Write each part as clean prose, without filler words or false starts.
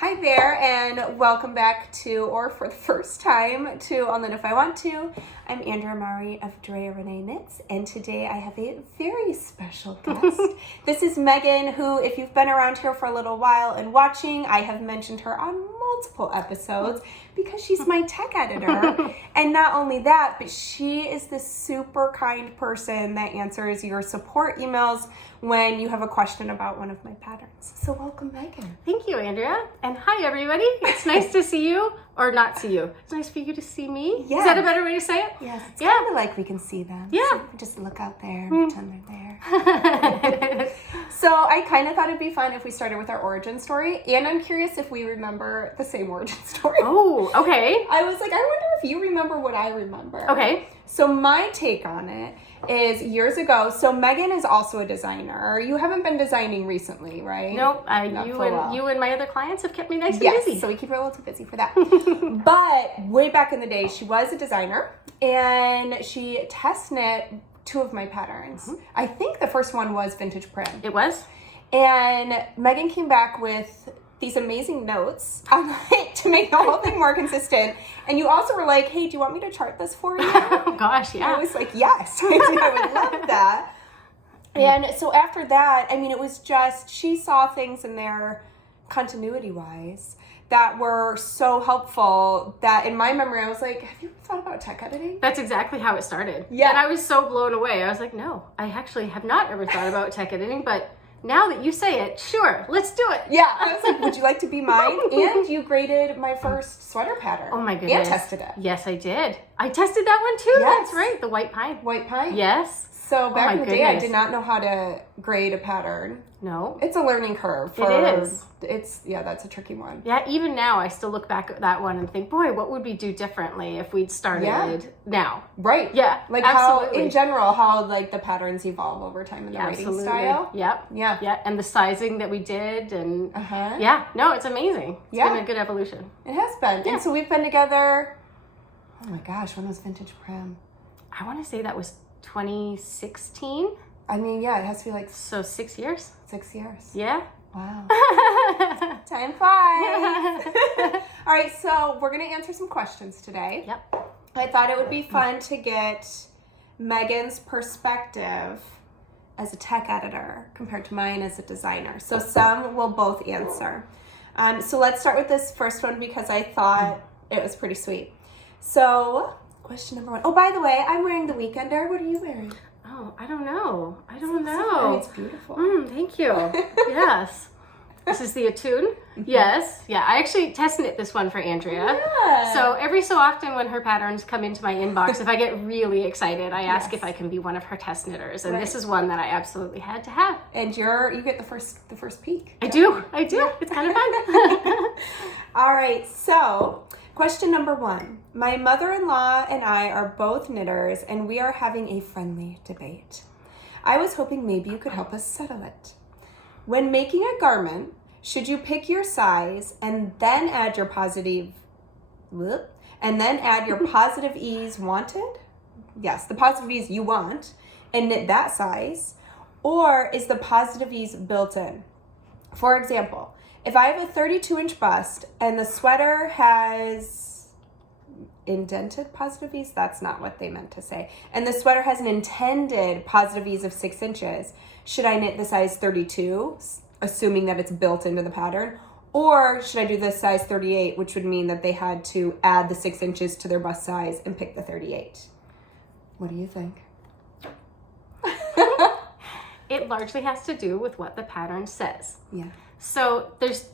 Hi there, and welcome back to, or for the first time, to On the If I Want To. I'm Andrea Maury of Drea Renee Knits, and today I have a very special guest. This is Meaghan, who, if you've been around here for a little while and watching, I have mentioned her on multiple episodes because she's my tech editor. And not only that, but she is this super kind person that answers your support emails when you have a question about one of my patterns. So welcome, Meaghan. Thank you, Andrea. And hi, everybody. It's nice to see you, or not see you. It's nice for you to see me. Yes. Is that a better way to say it? Yes, it's kind of like we can see them. Yeah. So we just look out there and pretend they're there. So I kind of thought it'd be fun if we started with our origin story. And I'm curious if we remember the same origin story. Oh, okay. I was like, I wonder if you remember what I remember. Okay. So my take on it is years ago. So Meaghan is also a designer. You haven't been designing recently, right? Nope. You and my other clients have kept me nice and busy. So we keep her a little too busy for that. But way back in the day, she was a designer and she test knit two of my patterns. Mm-hmm. I think the first one was vintage prim. It was? And Meaghan came back with these amazing notes on it to make the whole thing more consistent. And you also were like, hey, do you want me to chart this for you? Oh, gosh, yeah. I was like, yes, I would love that. And so after that, I mean, it was just, she saw things in there continuity-wise that were so helpful that in my memory, I was like, have you thought about tech editing? That's exactly how it started. Yeah. And I was so blown away. I was like, no, I actually have not ever thought about tech editing, but now that you say it, sure, let's do it. Yeah, I was like, would you like to be mine? And you graded my first sweater pattern. Oh my goodness. And tested it. Yes, I did. I tested that one too. Yes. That's right, the white pine. White pine? Yes. So back in the day, I goodness. did not know how to grade a pattern. No. It's a learning curve. It is. That's a tricky one. Yeah, even now, I still look back at that one and think, boy, what would we do differently if we'd started now? Right. Yeah, Like absolutely. how, in general, how like the patterns evolve over time in the writing style. Yep. Yeah. Yeah, and the sizing that we did and Uh-huh. yeah, no, it's amazing. It's Yeah. been a good evolution. It has been. Yeah. And so we've been together, oh my gosh, when was Vintage Prim? I want to say that was 2016. I mean, yeah, it has to be like So 6 years? 6 years. Yeah. Wow. Time flies. All right, so we're going to answer some questions today. Yep. I thought it would be fun to get Meaghan's perspective as a tech editor compared to mine as a designer. So some will both answer. So let's start with this first one because I thought it was pretty sweet. So question number one. Oh, by the way, I'm wearing the Weekender. What are you wearing? Oh, I don't know. Oh, it's beautiful. Thank you. Yes. This is the Attune. Yes. Yeah, I actually test knit this one for Andrea. Yeah. So every so often when her patterns come into my inbox, if I get really excited, I ask if I can be one of her test knitters. And this is one that I absolutely had to have. And you get the first peek. I do. It's kind of fun. All right, so question number one. My mother-in-law and I are both knitters, and we are having a friendly debate. I was hoping maybe you could help us settle it. When making a garment, should you pick your size and then add your positive ease wanted? Yes, the positive ease you want, and knit that size. Or is the positive ease built in? For example, if I have a 32-inch bust and the sweater has indented positive ease, that's not what they meant to say, and the sweater has an intended positive ease of 6 inches, should I knit the size 32, assuming that it's built into the pattern? Or should I do the size 38, which would mean that they had to add the 6 inches to their bust size and pick the 38? What do you think? It largely has to do with what the pattern says. Yeah. So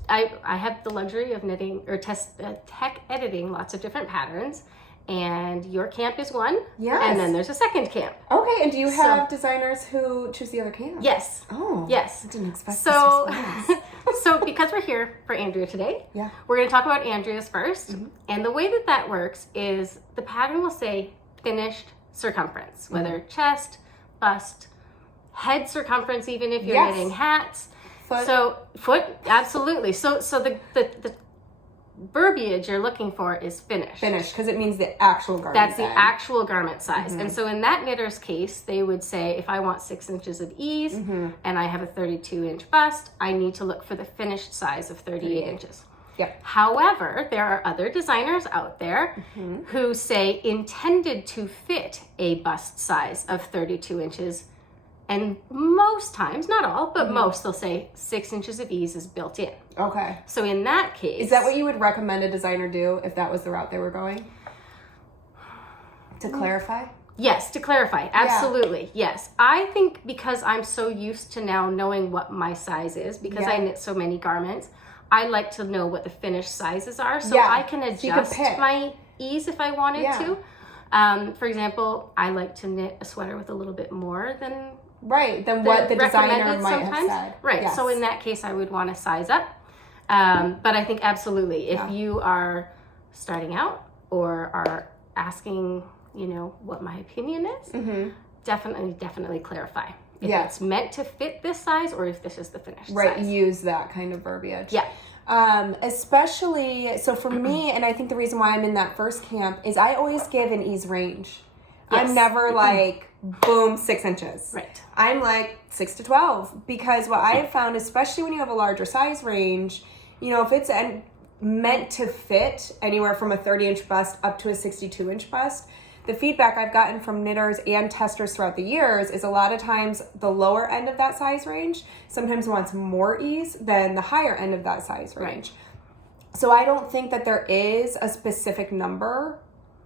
I have the luxury of knitting or tech editing lots of different patterns, and your camp is one. Yes. And then there's a second camp. Okay, and do you have designers who choose the other camp? Yes. Oh. Yes. I didn't expect so, this so because we're here for Andrea today, yeah, we're going to talk about Andrea's first. Mm-hmm. And the way that works is the pattern will say finished circumference, whether chest, bust, head circumference, even if you're knitting hats. Foot, absolutely. So the verbiage you're looking for is finished. Finished, because it means the actual garment That's size. the actual garment size. Mm-hmm. And so in that knitter's case, they would say, if I want 6 inches of ease and I have a 32-inch bust, I need to look for the finished size of 38 inches. Yep. However, there are other designers out there who say intended to fit a bust size of 32 inches. And most times, not all, but most, they'll say 6 inches of ease is built in. Okay. So in that case... Is that what you would recommend a designer do if that was the route they were going? To clarify? Yes, to clarify. Absolutely. Yeah. Yes. I think because I'm so used to now knowing what my size is, because I knit so many garments, I like to know what the finished sizes are. So I can adjust my ease if I wanted to. For example, I like to knit a sweater with a little bit more than... than what the designer might have said. Right. Yes. So in that case, I would want to size up. But I think absolutely, if you are starting out or are asking, you know, what my opinion is, definitely clarify if it's meant to fit this size or if this is the finished size. Use that kind of verbiage. Yeah. Especially, so for me, and I think the reason why I'm in that first camp is I always give an ease range. Yes. I'm never like, boom, 6 inches. Right. I'm like 6 to 12 because what I have found, especially when you have a larger size range, you know, if it's meant to fit anywhere from a 30-inch bust up to a 62-inch bust, the feedback I've gotten from knitters and testers throughout the years is a lot of times the lower end of that size range sometimes wants more ease than the higher end of that size range. Right. So I don't think that there is a specific number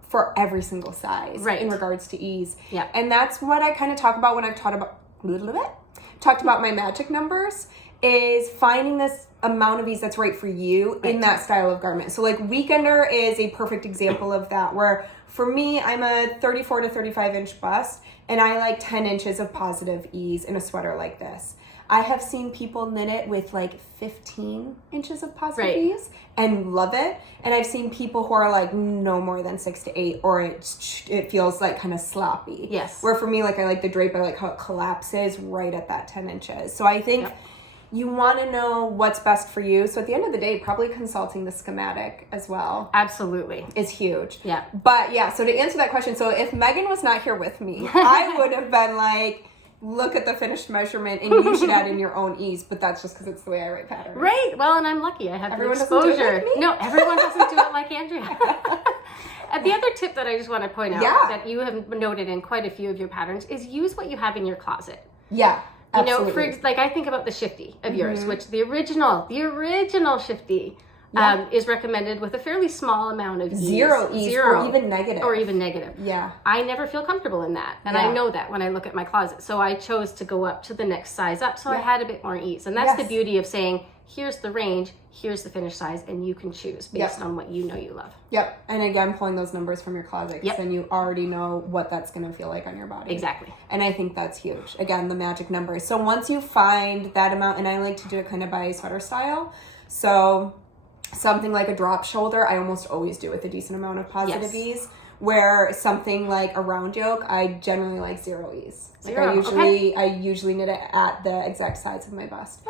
for every single size in regards to ease. Yeah. And that's what I kind of talk about when I've talked about my magic numbers, is finding this amount of ease that's right for you in that style of garment. So like Weekender is a perfect example of that, where for me, I'm a 34 to 35 inch bust and I like 10 inches of positive ease in a sweater like this. I have seen people knit it with like 15 inches of positive ease and love it. And I've seen people who are like no more than 6 to 8, or it feels like kind of sloppy. Yes. Where for me, like I like the drape, I like how it collapses right at that 10 inches. So I think you want to know what's best for you. So at the end of the day, probably consulting the schematic as well. Absolutely. Is huge. Yeah. But yeah, so to answer that question, so if Meaghan was not here with me, I would have been like, look at the finished measurement and you should add in your own ease, but that's just because it's the way I write patterns. Right. Well, and I'm lucky. I have everyone the exposure. Doesn't do it like me? No, everyone doesn't do it like Andrea. And the other tip that I just want to point out that you have noted in quite a few of your patterns is use what you have in your closet. Yeah. Absolutely. You know, like I think about the Shifty of yours, which the original Shifty is recommended with a fairly small amount of ease. Zero ease or even negative. Yeah. I never feel comfortable in that. And I know that when I look at my closet. So I chose to go up to the next size up. So I had a bit more ease. And that's the beauty of saying, here's the range, here's the finished size, and you can choose based on what you know you love. Yep. And again, pulling those numbers from your closet, and you already know what that's going to feel like on your body. Exactly. And I think that's huge. Again, the magic numbers. So once you find that amount, and I like to do it kind of by sweater style. So something like a drop shoulder, I almost always do with a decent amount of positive ease. Where something like a round yoke, I generally like zero ease. Like I usually knit it at the exact size of my bust.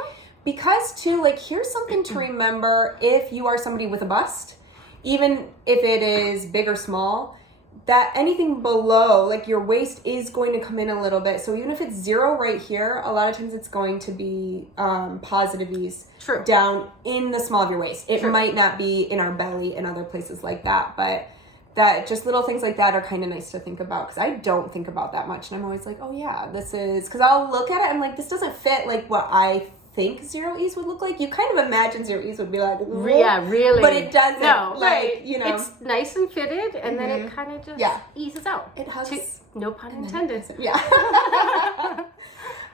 Because too, like here's something to remember if you are somebody with a bust, even if it is big or small, that anything below, like your waist is going to come in a little bit. So even if it's zero right here, a lot of times it's going to be positive ease down in the small of your waist. It might not be in our belly and other places like that, but that just little things like that are kind of nice to think about, because I don't think about that much. And I'm always like, oh yeah, this is, because I'll look at it and I'm like, this doesn't fit like what I think zero ease would look like. You kind of imagine zero ease would be like, yeah, really, but it doesn't. No, like you know, it's nice and fitted, and then it kind of just eases out. It hugs. No pun intended. Yeah.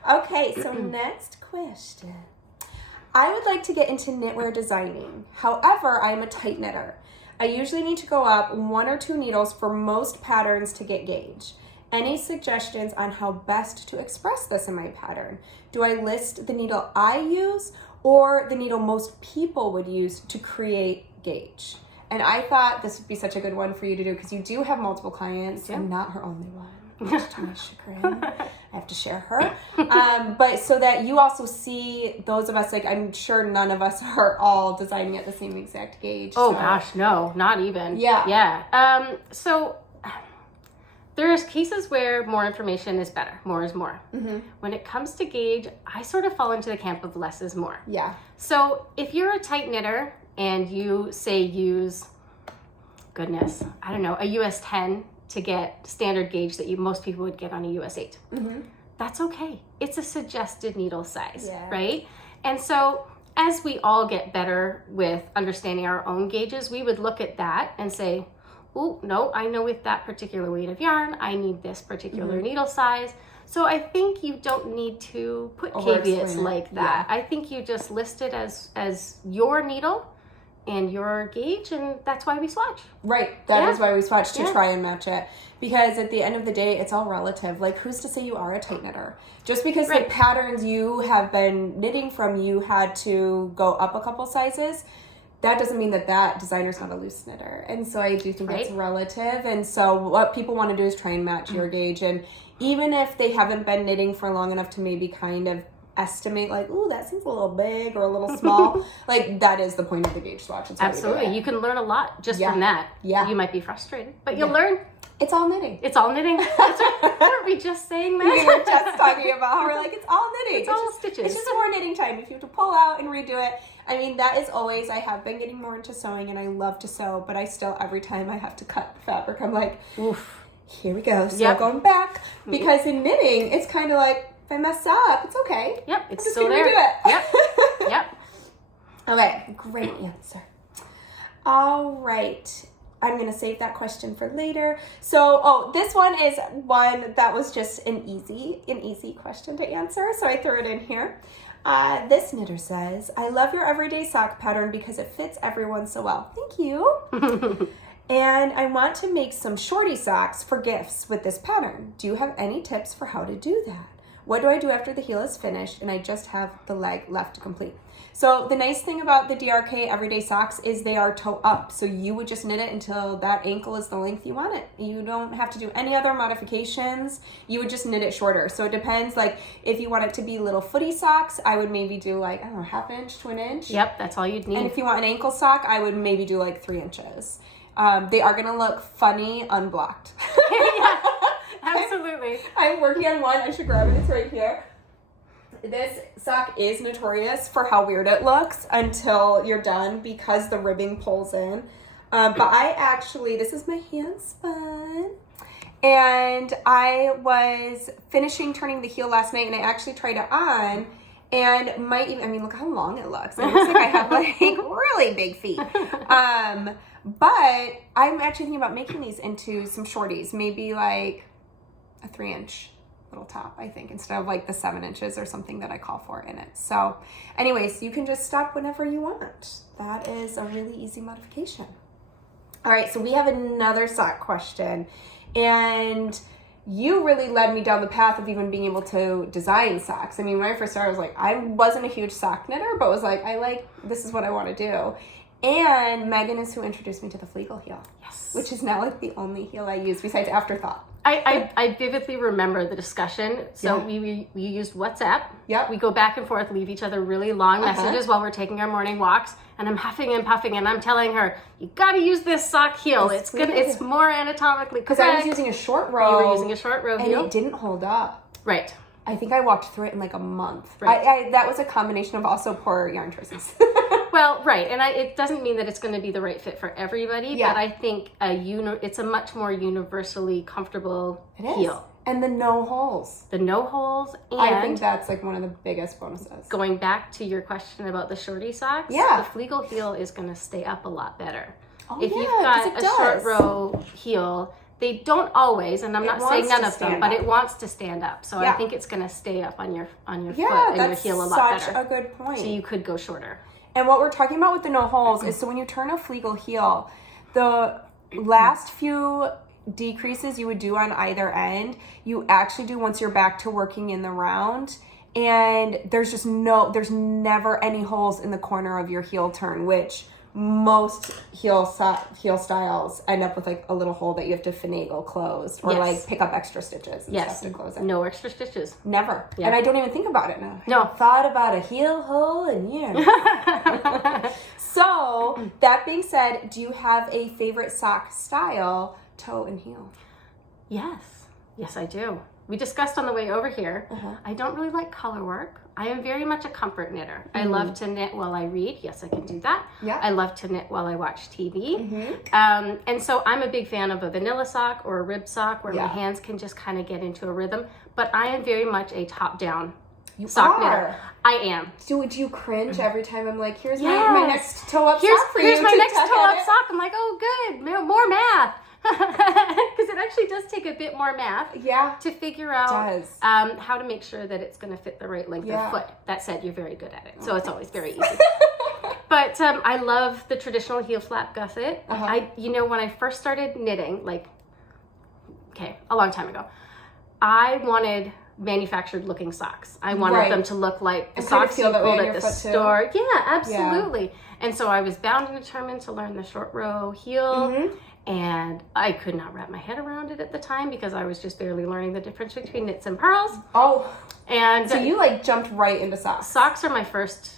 Okay, so next question. I would like to get into knitwear designing. However, I am a tight knitter. I usually need to go up 1 or 2 needles for most patterns to get gauge. Any suggestions on how best to express this in my pattern? Do I list the needle I use or the needle most people would use to create gauge? And I thought this would be such a good one for you to do, because you do have multiple clients and not her only one. Much to my chagrin. I have to share her. But so that you also see those of us, like I'm sure none of us are all designing at the same exact gauge. Oh gosh, no, not even. Yeah. Yeah. So There's cases where more information is better. More is more. Mm-hmm. When it comes to gauge, I sort of fall into the camp of less is more. Yeah. So if you're a tight knitter and you say use, goodness, I don't know, a US 10 to get standard gauge that most people would get on a US 8. Mm-hmm. That's okay. It's a suggested needle size, Yeah. right? And so as we all get better with understanding our own gauges, we would look at that and say, oh, no, I know with that particular weight of yarn, I need this particular needle size. So I think you don't need to put caveats like that. I think you just list it as your needle and your gauge, and that's why we swatch. Right. That is why we swatch, to try and match it. Because at the end of the day, it's all relative. Like, who's to say you are a tight knitter? Just because the patterns you have been knitting from, you had to go up a couple sizes, that doesn't mean that designer's not a loose knitter. And so I do think it's relative. And so what people want to do is try and match your gauge. And even if they haven't been knitting for long enough to maybe kind of estimate, like, ooh, that seems a little big or a little small, like, that is the point of the gauge swatch. Absolutely. You can learn a lot just from that. Yeah. You might be frustrated, but you'll learn. It's all knitting. It's all knitting. Weren't we just saying that? We were just talking about how we're like, it's all knitting. It's all stitches. It's just more knitting time. If you have to pull out and redo it. I mean, that is always, I have been getting more into sewing and I love to sew, but I still, every time I have to cut fabric, I'm like, oof, here we go. So going back. Because in knitting, it's kind of like, if I mess up, it's okay. Yep, it's just still gonna there. redo it. Yep. Okay, great answer. All right. I'm going to save that question for later. So, this one is one that was just an easy question to answer. So I threw it in here. This knitter says, I love your everyday sock pattern because it fits everyone so well. Thank you. And I want to make some shorty socks for gifts with this pattern. Do you have any tips for how to do that? What do I do after the heel is finished and I just have the leg left to complete? So the nice thing about the DRK everyday socks is they are toe up. So you would just knit it until that ankle is the length you want it. You don't have to do any other modifications. You would just knit it shorter. So it depends, like if you want it to be little footy socks, I would maybe do like, I don't know, 1/2 inch to 1 inch. Yep, that's all you'd need. And if you want an ankle sock, I would maybe do like 3 inches. They are gonna look funny unblocked. Yeah, absolutely. I'm working on one. I should grab it. It's right here. This sock is notorious for how weird it looks until you're done because the ribbing pulls in. But I actually, this is my Handspun. And I was finishing turning the heel last night and I actually tried it on and might even, I mean, look how long it looks. It looks like I have like really big feet. But I'm actually thinking about making these into some shorties, maybe like a 3 inch little top, I think, instead of like the 7 inches or something that I call for in it. So anyways, you can just stop whenever you want. That is a really easy modification. All right, so we have another sock question, and you really led me down the path of even being able to design socks. I mean, when I first started, I was like, I wasn't a huge sock knitter, but was like, this is what I want to do. And Meaghan is who introduced me to the flegal heel. Yes. Which is now like the only heel I use besides Afterthought. I vividly remember the discussion. So we used WhatsApp. Yep. We go back and forth, leave each other really long messages while we're taking our morning walks. And I'm huffing and puffing and I'm telling her, you got to use this sock heel. It's more anatomically correct. Because I was using a short row. You were using a short row heel. And it didn't hold up. Right. I think I walked through it in like a month. Right. That was a combination of also poor yarn choices. Well, right, and it doesn't mean that it's going to be the right fit for everybody, but I think it's a much more universally comfortable heel. And the no holes. The no holes, and I think that's like one of the biggest bonuses. Going back to your question about the shorty socks, the flegal heel is going to stay up a lot better. If you've got a short row heel, they don't always, and I'm not saying none of them, but it wants to stand up. So I think it's going to stay up on your foot and your heel a lot better. That's such a good point. So you could go shorter. And what we're talking about with the no holes is, so when you turn a flegal heel, the last few decreases you would do on either end, you actually do once you're back to working in the round. And there's never any holes in the corner of your heel turn, which most heel styles end up with like a little hole that you have to finagle closed or like pick up extra stitches and stuff to close it. No extra stitches. Never. And I don't even think about it now. No. I haven't thought about a heel hole in years. So, that being said, do you have a favorite sock style, toe and heel? Yes, I do. We discussed on the way over here. I don't really like color work. I am very much a comfort knitter. I love to knit while I read. Yes, I can do that. Yeah. I love to knit while I watch TV. And so I'm a big fan of a vanilla sock or a rib sock where my hands can just kind of get into a rhythm. But I am very much a top-down sock knitter. I am. Do you cringe every time I'm like, here's my next toe-up sock for you? Here's my next toe-up sock. I'm like, oh, good. More math. Because it actually does take a bit more math to figure out how to make sure that it's going to fit the right length of foot. That said, you're very good at it, so it's always very easy. But I love the traditional heel flap gusset. When I first started knitting, a long time ago, I wanted manufactured looking socks. I wanted them to look like the socks you pulled at the store. Yeah, absolutely. Yeah. And so I was bound and determined to learn the short row heel. And I could not wrap my head around it at the time because I was just barely learning the difference between knits and purls. And so you jumped right into socks. Socks are my first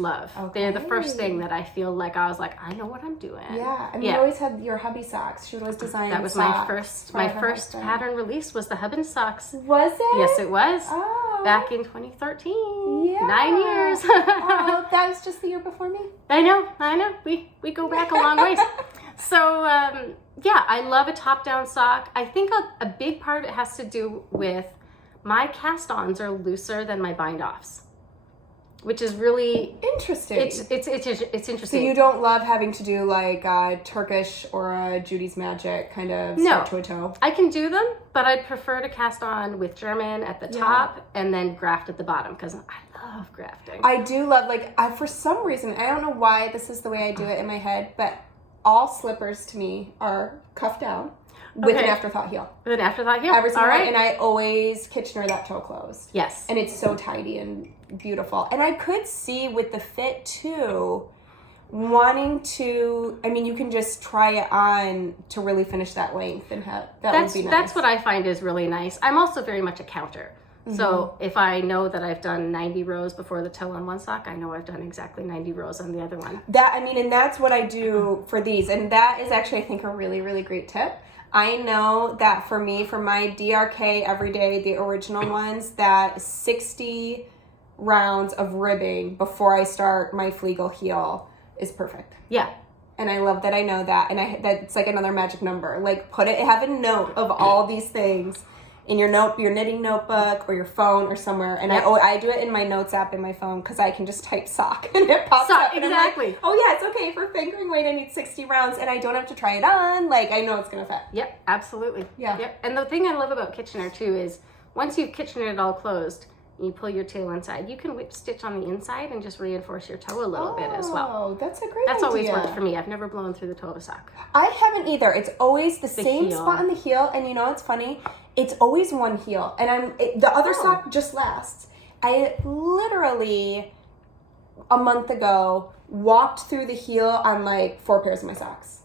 love. They're the first thing that I feel like I was like, I know what I'm doing. Yeah, I mean, you always had your hubby socks. She was designing. That was my first pattern release was the Hubbin socks. Was it? Yes, it was. Back in 2013. Yeah. 9 years. That was just the year before me. I know. We go back a long ways. So, I love a top-down sock. I think a big part of it has to do with my cast-ons are looser than my bind-offs, which is really interesting. It's interesting. So you don't love having to do a Turkish or a Judy's Magic kind of start to a toe? I can do them, but I'd prefer to cast on with German at the top and then graft at the bottom because I love grafting. I do love, for some reason, I don't know why this is the way I do it in my head, but all slippers to me are cuffed down with an afterthought heel. With an afterthought heel? Every single and I always Kitchener that toe closed. Yes. And it's so tidy and beautiful. And I could see with the fit too, wanting to, you can just try it on to really finish that length and would be nice. That's what I find is really nice. I'm also very much a counter. So if I know that I've done 90 rows before the toe on one sock, I know I've done exactly 90 rows on the other one. And that's what I do for these. And that is actually, I think, a really, really great tip. I know that for me, for my DRK Everyday, the original ones, that 60 rounds of ribbing before I start my flegal heel is perfect. Yeah. And I love that I know that. And that's like another magic number. Have a note of all these things in your knitting notebook or your phone or somewhere. And I do it in my notes app in my phone because I can just type sock and it pops up. And exactly. I'm like, it's okay for fingering weight. I need 60 rounds and I don't have to try it on. I know it's going to fit. Yep, absolutely. Yeah. Yep. And the thing I love about Kitchener too is once you've Kitchenered it all closed, you pull your tail inside, you can whip stitch on the inside and just reinforce your toe a little bit as well. Oh, that's a great idea. That's always worked for me. I've never blown through the toe of a sock. I haven't either. It's always the same heel. Spot on the heel. And you know what's funny? It's always one heel. And the other sock just lasts. I literally, a month ago, walked through the heel on 4 pairs of my socks.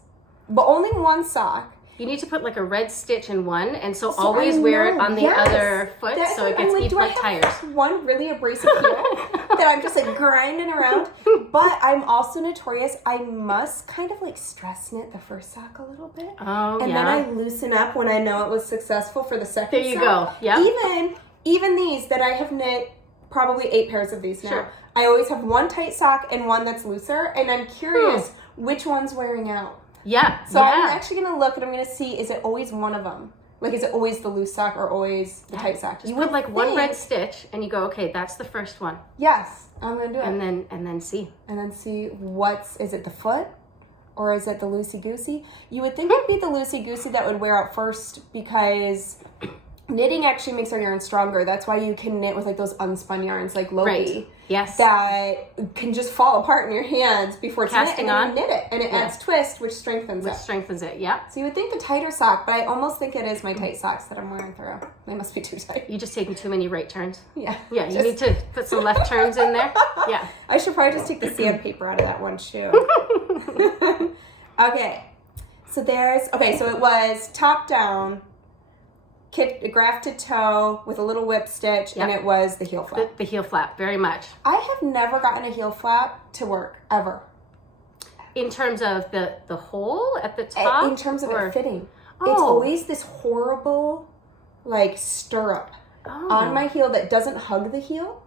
But only one sock. You need to put a red stitch in one, and so always wear it on the other foot so it gets equal like tires. One really abrasive heel that I'm just grinding around. But I'm also notorious. I must kind of stress knit the first sock a little bit. Oh, and then I loosen up when I know it was successful for the second sock. There you go. Yeah. Even these that I have knit probably 8 pairs of these now. Sure. I always have one tight sock and one that's looser, and I'm curious which one's wearing out. Yeah. So I'm actually going to look and I'm going to see, is it always one of them? Is it always the loose sock or always the tight sock? You put one red stitch and you go, okay, that's the first one. Yes, I'm going to do it. And then see. And then see is it the foot or is it the loosey-goosey? You would think it'd be the loosey-goosey that would wear out first because knitting actually makes our yarn stronger. That's why you can knit with those unspun yarns like Loki. Right. Yes. That can just fall apart in your hands before it's casting knit, and on. You knit it, and it adds twist, which strengthens it. Strengthens it, yeah. So you would think the tighter sock, but I almost think it is my tight socks that I'm wearing through. They must be too tight. You just taking too many right turns. Yeah. Yeah, you need to put some left turns in there. Yeah. I should probably just take the sandpaper out of that one shoe. Okay. So it was top down, grafted toe with a little whip stitch, and it was the heel flap. The heel flap, very much. I have never gotten a heel flap to work, ever. In terms of the hole at the top? In terms of it fitting. it's always this horrible, like, stirrup on my heel that doesn't hug the heel.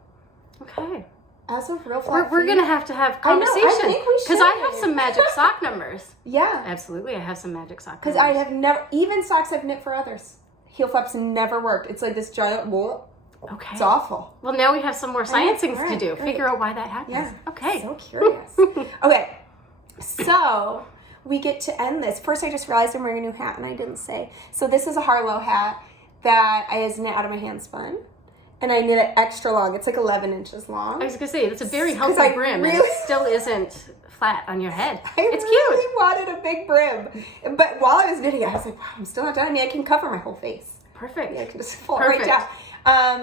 Okay. As of real flat We're going to have conversation. I think we should. Because I have some magic sock numbers. Yeah. Absolutely, I have some magic sock Because numbers. I have never, even socks I've knit for others, heel flaps never worked. It's like this giant wool. Okay. It's awful. Well, now we have some more science things to do. Right. Figure out why that happens. Yeah. Okay. So curious. Okay. So we get to end this. First, I just realized I'm wearing a new hat and I didn't say. So this is a Harlow hat that I knit out of my Handspun. And I knit it extra long. It's like 11 inches long. I was going to say, it's a very healthy brim, and it still isn't flat on your head. It's really cute. Wanted a big brim. But while I was knitting it, I was like, wow, I'm still not done. I mean, I can cover my whole face. Perfect. Yeah, I can just fold right down.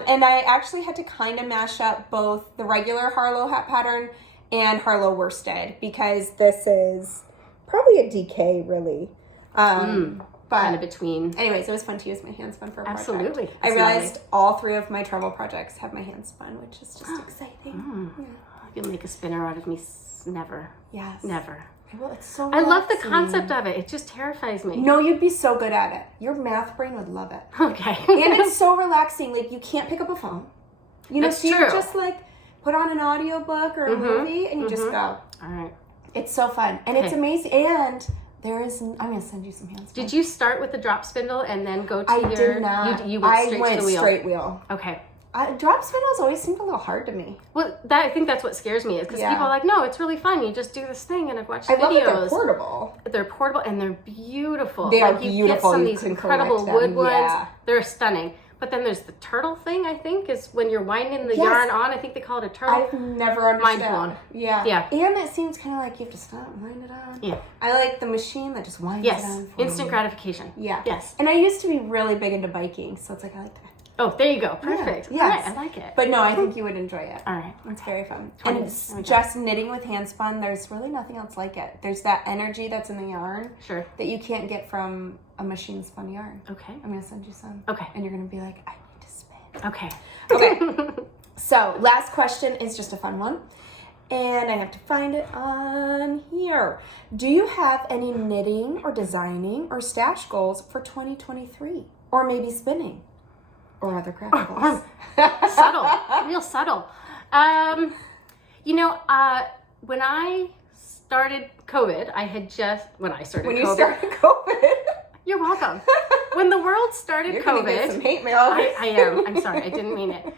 And I actually had to kind of mash up both the regular Harlow hat pattern and Harlow worsted because this is probably a DK, really. But kind of between. Anyways, it was fun to use my Handspun for a project. Absolutely. I realized all 3 of my travel projects have my Handspun, which is just exciting. Yeah. You'll make a spinner out of me. Never. Yes. Never. Well, it's so I love the relaxing. concept of it. It just terrifies me. No, you'd be so good at it. Your math brain would love it. Okay. And it's so relaxing. Like, you can't pick up a phone. You know, That's so you true. just, like, put on an audiobook or a movie and you just go. All right. It's so fun. And it's amazing. And there is... I'm going to send you some Handspun. Did you start with the drop spindle and then go to I your... did not. You went straight to the wheel. straight wheel. Okay. Drop spindles always seemed a little hard to me. Well, I think that's what scares me is because people are like, no, it's really fun. You just do this thing, and I've watched videos. I love that they're portable. They're portable and they're beautiful. They are you beautiful. Get some of You these can incredible collect wood them. ones. Yeah. They're stunning. But then there's the turtle thing, I think, is when you're winding the yarn on. I think they call it a turtle. I've never understood. Mind blown. Yeah. Yeah. And it seems kind of like you have to stop and wind it on. Yeah. I like the machine that just winds it on for Instant me. gratification. Yeah. Yes. And I used to be really big into biking, so it's like I like that. Oh, there you go. Perfect. Yeah. All Yes. right, I like it. But no, I think you would enjoy it. All right. It's very fun. 20 And minutes. just knitting with Handspun, there's really nothing else like it. There's that energy that's in the yarn Sure. that you can't get from a machine spun yarn. Okay. I'm going to send you some. Okay. And you're going to be like, I need to spin. Okay. Okay. So, last question is just a fun one. And I have to find it on here. Do you have any knitting or designing or stash goals for 2023? Or maybe spinning? Or other craftables? Subtle. Real subtle. When I started COVID, When you started COVID? You're welcome. When the world started You're COVID... gonna get some hate mail. I am. I'm sorry. I didn't mean it.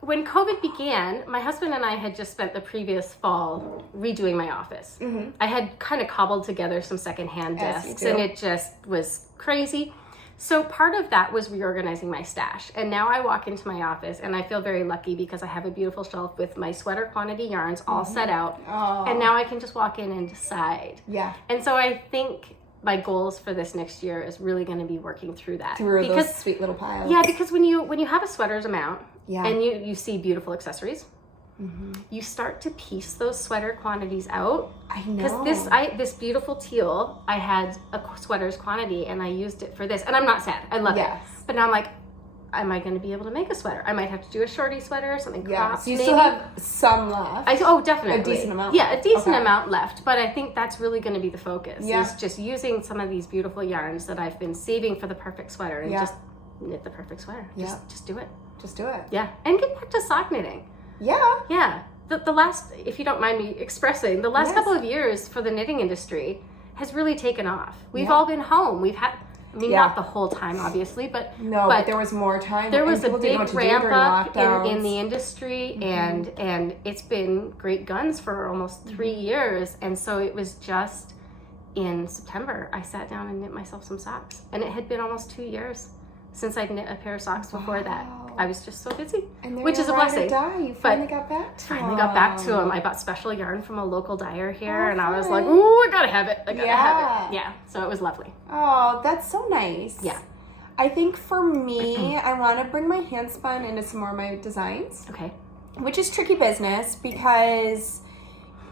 When COVID began, my husband and I had just spent the previous fall redoing my office. Mm-hmm. I had kind of cobbled together some secondhand desks, and it just was crazy. So part of that was reorganizing my stash. And now I walk into my office, and I feel very lucky because I have a beautiful shelf with my sweater quantity yarns all set out. Oh. And now I can just walk in and decide. Yeah. And so I think my goals for this next year is really going to be working through that. Through those sweet little piles. Yeah, because when you have a sweater's amount, yeah. and you see beautiful accessories, you start to piece those sweater quantities out. I know. Because this beautiful teal, I had a sweater's quantity, and I used it for this. And I'm not sad. I love it. But now I'm like, am I going to be able to make a sweater? I might have to do a Shorty sweater or something cropped. So you still have some left. Definitely. A decent amount. Yeah, a decent amount left. But I think that's really going to be the focus. Yeah. Is just using some of these beautiful yarns that I've been saving for the perfect sweater and just knit the perfect sweater. Yeah. Just do it. Just do it. Yeah. And get back to sock knitting. Yeah. Yeah. The last, if you don't mind me expressing, the last couple of years for the knitting industry has really taken off. We've all been home. We've had, not the whole time, obviously, but but there was more time. There was a big ramp up in the industry, Mm-hmm. and it's been great guns for almost 3 years. And so it was just in September, I sat down and knit myself some socks. And it had been almost 2 years since I'd knit a pair of socks before that. I was just so busy, which is a blessing. You finally got back to them. I bought special yarn from a local dyer here, and I was like, ooh, I gotta have it. I gotta have it. Yeah, so it was lovely. Oh, that's so nice. Yeah. I think for me, I want to bring my Handspun into some more of my designs. Okay. Which is tricky business because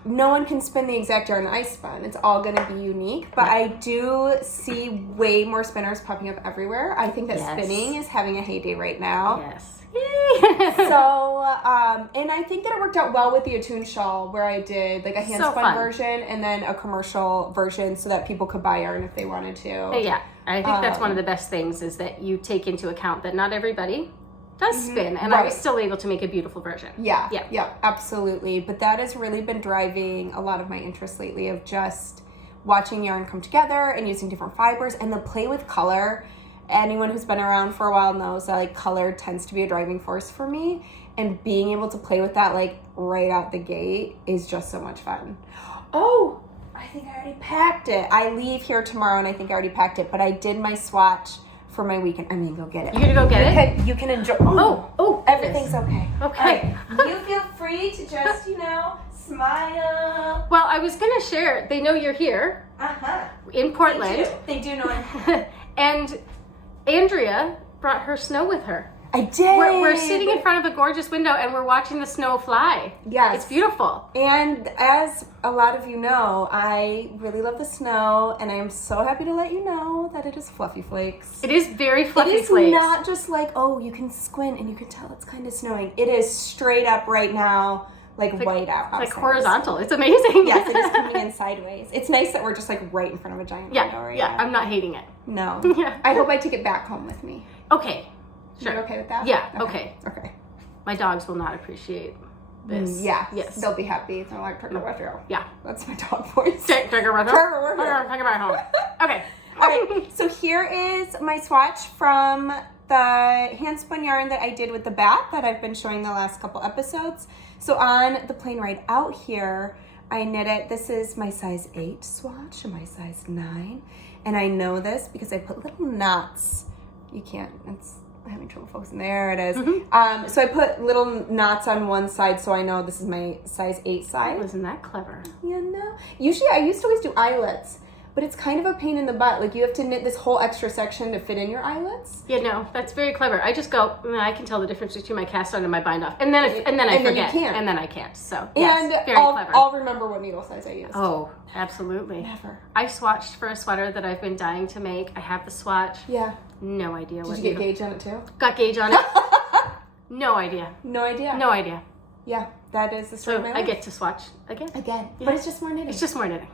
no one can spin the exact yarn I spun. It's all going to be unique. But I do see way more spinners popping up everywhere. I think that spinning is having a heyday right now. Yes. So, and I think that it worked out well with the Attune shawl where I did like a Handspun version and then a commercial version so that people could buy yarn if they wanted to. Yeah. I think that's one of the best things is that you take into account that not everybody does spin, and I was still able to make a beautiful version. Yeah, absolutely. But that has really been driving a lot of my interest lately of just watching yarn come together and using different fibers and the play with color. Anyone who's been around for a while knows that like color tends to be a driving force for me, and being able to play with that like right out the gate is just so much fun. Oh, I think I already packed it. I leave here tomorrow and I think I already packed it, but I did my swatch for my weekend. I'm gonna go get it. You're gonna go get it? You can enjoy. Oh, everything's okay. Okay. Right. You feel free to just, smile. Well, I was gonna share. They know you're here in Portland. They do know I'm here. And Andrea brought her snow with her. I did. We're sitting in front of a gorgeous window and we're watching the snow fly. Yes. It's beautiful. And as a lot of you know, I really love the snow, and I am so happy to let you know that it is fluffy flakes. It is very fluffy flakes. It is not just like, oh, you can squint and you can tell it's kind of snowing. It is straight up right now, like white out. It's like horizontal. It's amazing. Yes, it is coming in sideways. It's nice that we're just like right in front of a giant window right now. I'm not hating it. No. I hope I take it back home with me. Okay. Sure. You're okay with that? Yeah, okay. Okay. My dogs will not appreciate this. Yes. They'll be happy. They're like, Trigger Retro. Yeah. That's my dog voice. Trigger Retro. Trigger Retro. Okay. All right. So here is my swatch from the Handspun yarn that I did with the bat that I've been showing the last couple episodes. So on the plane ride out here, I knit it. This is my size 8 swatch and my size 9. And I know this because I put little knots. You can't, I'm having trouble focusing. There it is. So I put little knots on one side so I know this is my size 8 side. Wasn't that clever? Usually I used to always do eyelets, but it's kind of a pain in the butt. Like you have to knit this whole extra section to fit in your eyelets. Yeah, no, that's very clever. I just go, I can tell the difference between my cast on and my bind off. And then I forget. And then I can't. So, yes, very clever. I'll remember what needle size I used. Oh, absolutely. Never. I swatched for a sweater that I've been dying to make. I have the swatch. Yeah. No idea what Did you get gauge on it too? Got gauge on it. No idea. No idea? No idea. Yeah, that is the story of my life. I get to swatch again. Yeah. But it's just more knitting. It's just more knitting.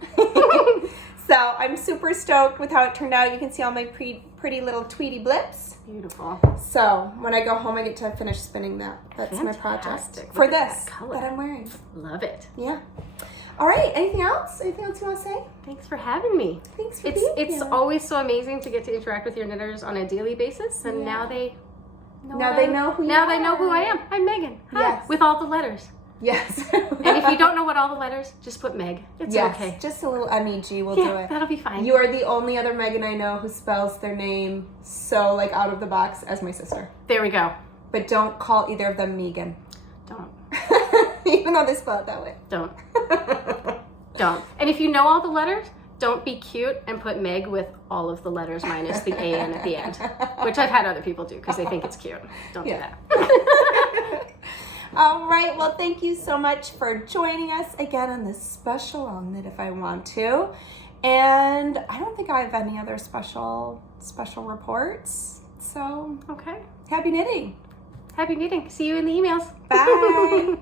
So I'm super stoked with how it turned out. You can see all my pretty little tweety blips. Beautiful. So when I go home, I get to finish spinning that. That's my project for this that I'm wearing. Love it. Yeah. All right. Anything else? Anything else you want to say? Thanks for having me. Thanks for being here. It's always so amazing to get to interact with your knitters on a daily basis, and now they know who I am. I'm Meaghan. Hi. Yes. With all the letters. Yes. And if you don't know what all the letters, just put Meg. It's okay. Just a little MEG will do it. That'll be fine. You are the only other Meaghan I know who spells their name so like out of the box as my sister. There we go. But don't call either of them Meaghan. Don't. Even though they spell it that way. Don't. Don't. And if you know all the letters, don't be cute and put Meg with all of the letters minus the A-N at the end. Which I've had other people do because they think it's cute. Don't do that. All right. Well, thank you so much for joining us again on this special I'll Knit If I Want To. And I don't think I have any other special reports. So, okay. Happy knitting. Happy knitting. See you in the emails. Bye.